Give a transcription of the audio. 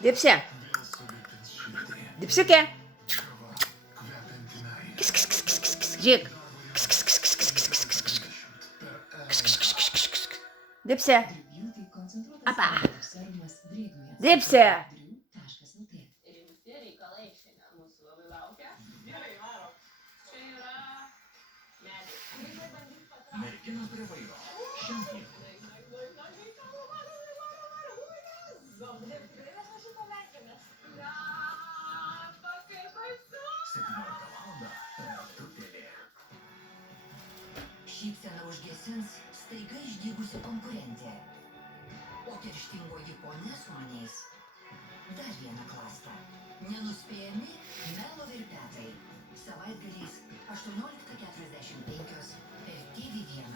Dipsė. Dipsiukė. Kis, kis, kis, kis, kis, kis. Žiūrėk. Kis, kis, kis, kis, kis, kis, kis, kis, kis. Kis, kis, kis, kis, kis, kis. Dipsė. Apa. Dipsė. Rimti reikalai šiandien mūsų labai laukia. Gerai, varom. Čia yra medis. Merginos prie vairo. Šiandien. Šypseną užgesins staiga išdygusi konkurentė. O kerštingoji ponia su maniais. Dar viena klasta. Nenuspėjami melo virpetai. Savaitgaliais 18:45 per TV1.